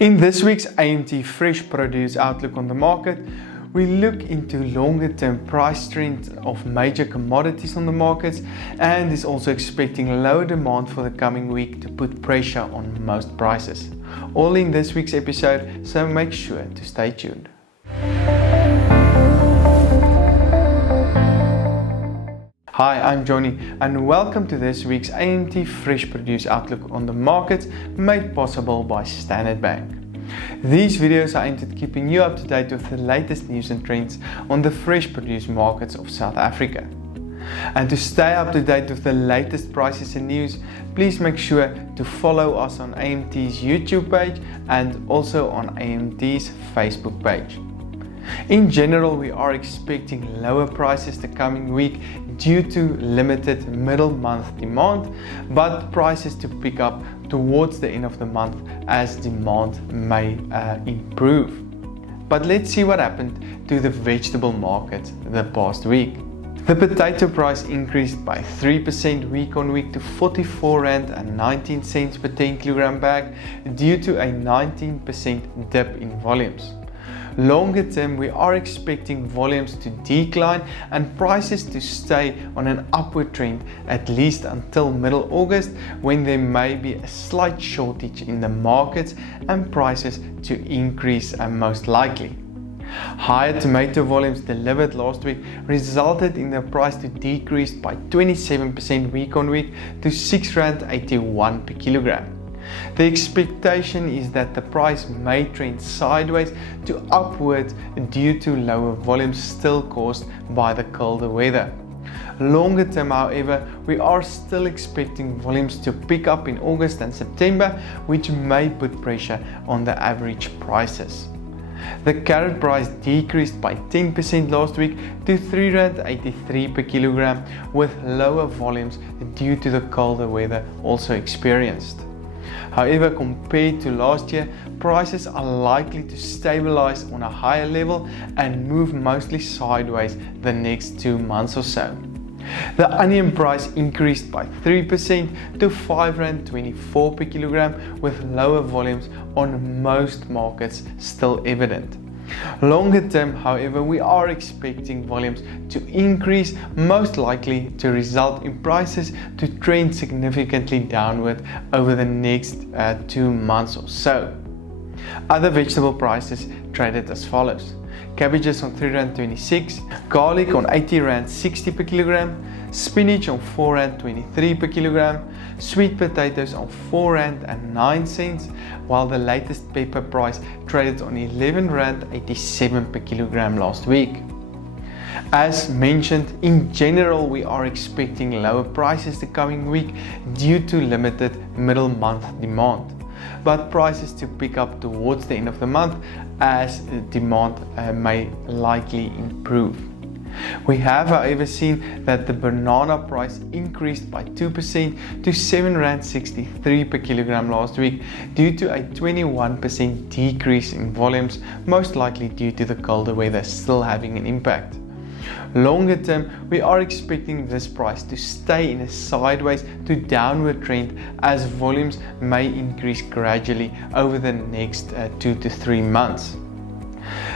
In this week's AMT Fresh Produce outlook on the market, we look into longer-term price trends of major commodities on the markets and is also expecting lower demand for the coming week to put pressure on most prices. All in this week's episode, so make sure to stay tuned. Hi, I'm Johnny and welcome to this week's AMT Fresh Produce outlook on the markets made possible by Standard Bank. These videos are aimed at keeping you up to date with the latest news and trends on the fresh produce markets of South Africa. And to stay up to date with the latest prices and news, please make sure to follow us on AMT's YouTube page and also on AMT's Facebook page. In general, we are expecting lower prices the coming week due to limited middle month demand, but prices to pick up towards the end of the month as demand may improve. But let's see what happened to the vegetable market the past week. The potato price increased by 3% week on week to 44 Rand and 19 cents per 10 kilogram bag due to a 19% dip in volumes. Longer term, we are expecting volumes to decline and prices to stay on an upward trend at least until middle August, when there may be a slight shortage in the markets and prices to increase most likely. Higher tomato volumes delivered last week resulted in the price to decrease by 27% week on week to 6.81 Rand per kilogram. The expectation is that the price may trend sideways to upwards due to lower volumes still caused by the colder weather. Longer term, however, we are still expecting volumes to pick up in August and September, which may put pressure on the average prices. The carrot price decreased by 10% last week to 3.83 Rand per kilogram, with lower volumes due to the colder weather also experienced. However, compared to last year, prices are likely to stabilize on a higher level and move mostly sideways the next 2 months or so. The onion price increased by 3% to 5.24 Rand per kilogram, with lower volumes on most markets still evident. Longer term, however, we are expecting volumes to increase, most likely to result in prices to trend significantly downward over the next 2 months or so. Other vegetable prices traded as follows: cabbages on 3.26 Rand, garlic on 80.60 Rand per kilogram, spinach on 4.23 Rand per kilogram, sweet potatoes on 4.09 Rand, while the latest pepper price traded on 11.87 Rand per kilogram last week. As mentioned, in general, we are expecting lower prices the coming week due to limited middle month demand, but prices to pick up towards the end of the month as demand may likely improve. We have, however, seen that the banana price increased by 2% to 7.63 Rand per kilogram last week due to a 21% decrease in volumes, most likely due to the colder weather still having an impact. Longer term, we are expecting this price to stay in a sideways to downward trend as volumes may increase gradually over the next 2 to 3 months.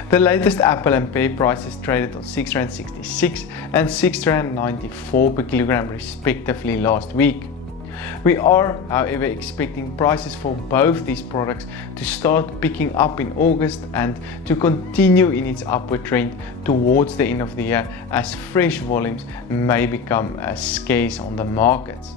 The latest apple and pear prices traded on 6.66 Rand and 6.94 Rand per kilogram respectively last week. We are, however, expecting prices for both these products to start picking up in August and to continue in its upward trend towards the end of the year as fresh volumes may become scarce on the markets.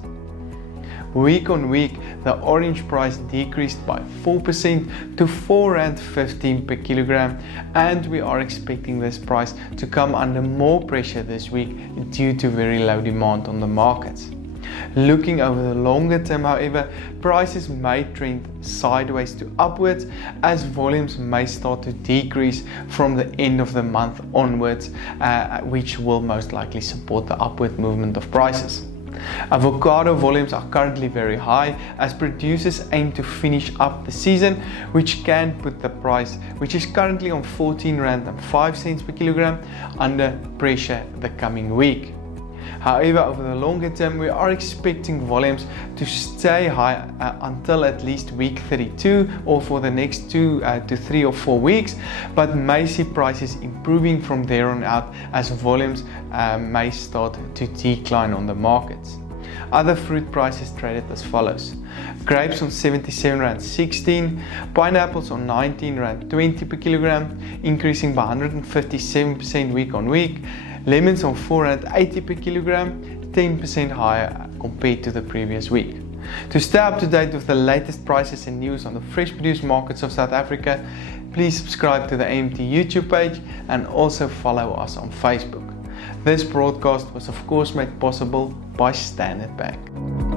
Week on week, the orange price decreased by 4% to 4.15 Rand per kilogram, and we are expecting this price to come under more pressure this week due to very low demand on the markets. Looking over the longer term, however, prices may trend sideways to upwards as volumes may start to decrease from the end of the month onwards, which will most likely support the upward movement of prices. Avocado volumes are currently very high as producers aim to finish up the season, which can put the price, which is currently on 14.05 Rand per kilogram, under pressure the coming week. However, over the longer term, we are expecting volumes to stay high until at least week 32 or for the next 2 to 3 or 4 weeks, but may see prices improving from there on out as volumes may start to decline on the markets. Other fruit prices traded as follows: grapes on 77 Rand 16, pineapples on 19 Rand 20 per kilogram, increasing by 157% week on week, lemons on 4 Rand 80 per kilogram, 10% higher compared to the previous week. To stay up to date with the latest prices and news on the fresh produce markets of South Africa, please subscribe to the AMT YouTube page and also follow us on Facebook. This broadcast was of course made possible by Standard Bank.